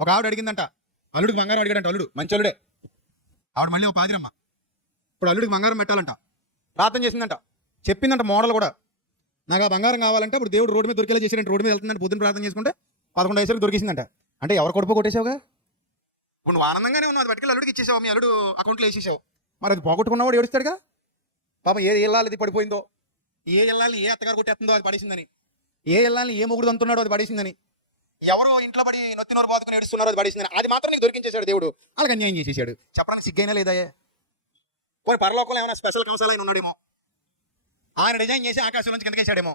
ఒక ఆవిడ అడిగిందంట, అల్లుడికి బంగారం అడిగాడంట. అల్లుడు మంచి అల్లుడే. ఆవిడ మళ్ళీ ఒక పాదిరమ్మ. ఇప్పుడు అల్లుడికి బంగారం పెట్టాలంట. ప్రార్థన చేసిందంట, చెప్పిందంట మోడల్ కూడా. నాకు ఆ బంగారం కావాలంటే ఇప్పుడు దేవుడు రోడ్డు మీద దొరికేలా చేసాడంటే, రోడ్డు మీద వెళ్తుందంటే పొద్దున్న ప్రార్థన చేసుకుంటే 11 వయసులకు దొరికిసిందంట. అంటే ఎవరు కొడుపు కొట్టేసావుగా? ఇప్పుడు నువ్వు ఆనందంగానే ఉన్నావు, అది పట్టుకెళ్ళి అల్లుడికి ఇచ్చేసావు, మీ అల్లుడు అకౌంట్లో వేసేసావు. మరి అది పోగొట్టుకున్నవాడు ఏడుస్తాడుగా. పాపం ఏ ఇల్లాలి పడిపోయిందో, ఏ ఇల్లాలి ఏ అత్తగారు కొట్టేస్తుందో అది పడేసిందని, ఏ ఇల్లాలి ఏ మొగుడు అంటున్నాడో అది పడేసిందని, ఎవరో ఇంట్లో పడి నొత్తినోరు బాదుకుని ఏడుస్తున్నారో అది పడేసిందని, అది మాత్రం నీకు దొరికించేశాడు దేవుడు. వాళ్ళకి అన్యాయం చేసేసాడు. చెప్పడానికి సిగ్గైనా లేదా? పోయి పరలోకంలో ఏమైనా స్పెషల్ కౌశల్ ఉన్నాడేమో, ఆయన డిజైన్ చేసి ఆకాశం నుంచి కిందకేసాడేమో,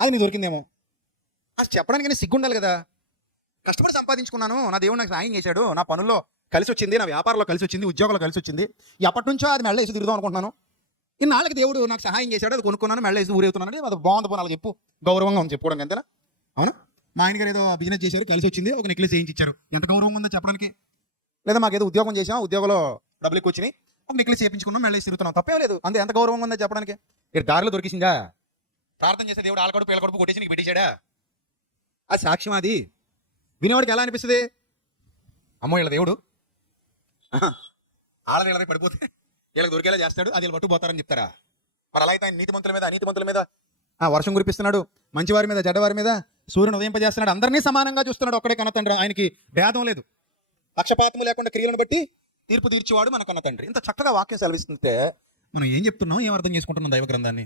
అది నీకు దొరికిందేమో. అసలు చెప్పడానికి సిగ్గు ఉండాలి కదా. కష్టపడి సంపాదించుకున్నాను, నా దేవుడు నాకు సాయం చేశాడు, నా పనుల్లో కలిసి వచ్చింది, నా వ్యాపారంలో కలిసి వచ్చింది, ఉద్యోగంలో కలిసి వచ్చింది, ఎప్పటి నుంచో అది మెళ్ళ వేసి తిరుగుదాం అనుకుంటున్నాను, ఇన్నాళ్ళకి దేవుడు నాకు సహాయం చేశాడు, అది కొనుక్కున్నాను, మెళ్ళ వేసి ఊరేగుతున్నాను, అది బాగుంది పోనాలి చెప్పు, గౌరవంగా ఉంది చెప్పుకోవడం అంతేనా? అవునా? మా ఆయన గారు ఏదో బిజినెస్ చేశారు, కలిసి వచ్చింది, ఒక నెక్లెస్ చేయించి ఇచ్చారు, ఎంత గౌరవం ఉందో చెప్పడానికి? లేదా మాకేదో ఉద్యోగం చేసాం, ఉద్యోగంలో డబ్బులు ఎక్కువ వచ్చినాయి, ఒక నెక్లెస్ చేయించుకున్నాం, మెళ్ళ వేసి తిరుగుతున్నాం, తప్పే లేదు. అంతే, ఎంత గౌరవంగా ఉందో చెప్పడానికి? ఇక్కడ దారిలో దొరికిసిందా? ప్రార్థన చేసే దేవుడు ఆలకడుపు పేలకడుపు కొట్టేసి నీకు పెట్టేశాడా? అది సాక్ష్యం. అది వినేవాడికి ఎలా అనిపిస్తుంది? అమ్మో వీళ్ళ దేవుడు ఆళ్ళది వీళ్ళది పడిపోతే వీళ్ళకి దొరికేలా చేస్తాడు, అది వీళ్ళు పట్టుకుపోతారని చెప్తారా? మరి అలా అయితే ఆయన నీతిమంతుల మీద అనీతిమంతుల మీద వర్షం కురిపిస్తున్నాడు, మంచివారి మీద చెడ్డవారి మీద సూర్యుని ఉదయింపజేస్తున్నాడు, అందరినీ సమానంగా చూస్తున్నాడు. ఒక్కడే కన్న తండ్రి, ఆయనకి భేదం లేదు, పక్షపాతం లేకుండా క్రియలను బట్టి తీర్పు తీర్చేవాడు మన కన్న తండ్రి. ఇంత చక్కగా వాక్యం సెలవిస్తుంటే మనం ఏం చెప్తున్నాం, ఏం అర్థం చేసుకుంటున్నాం దైవ గ్రంథాన్ని?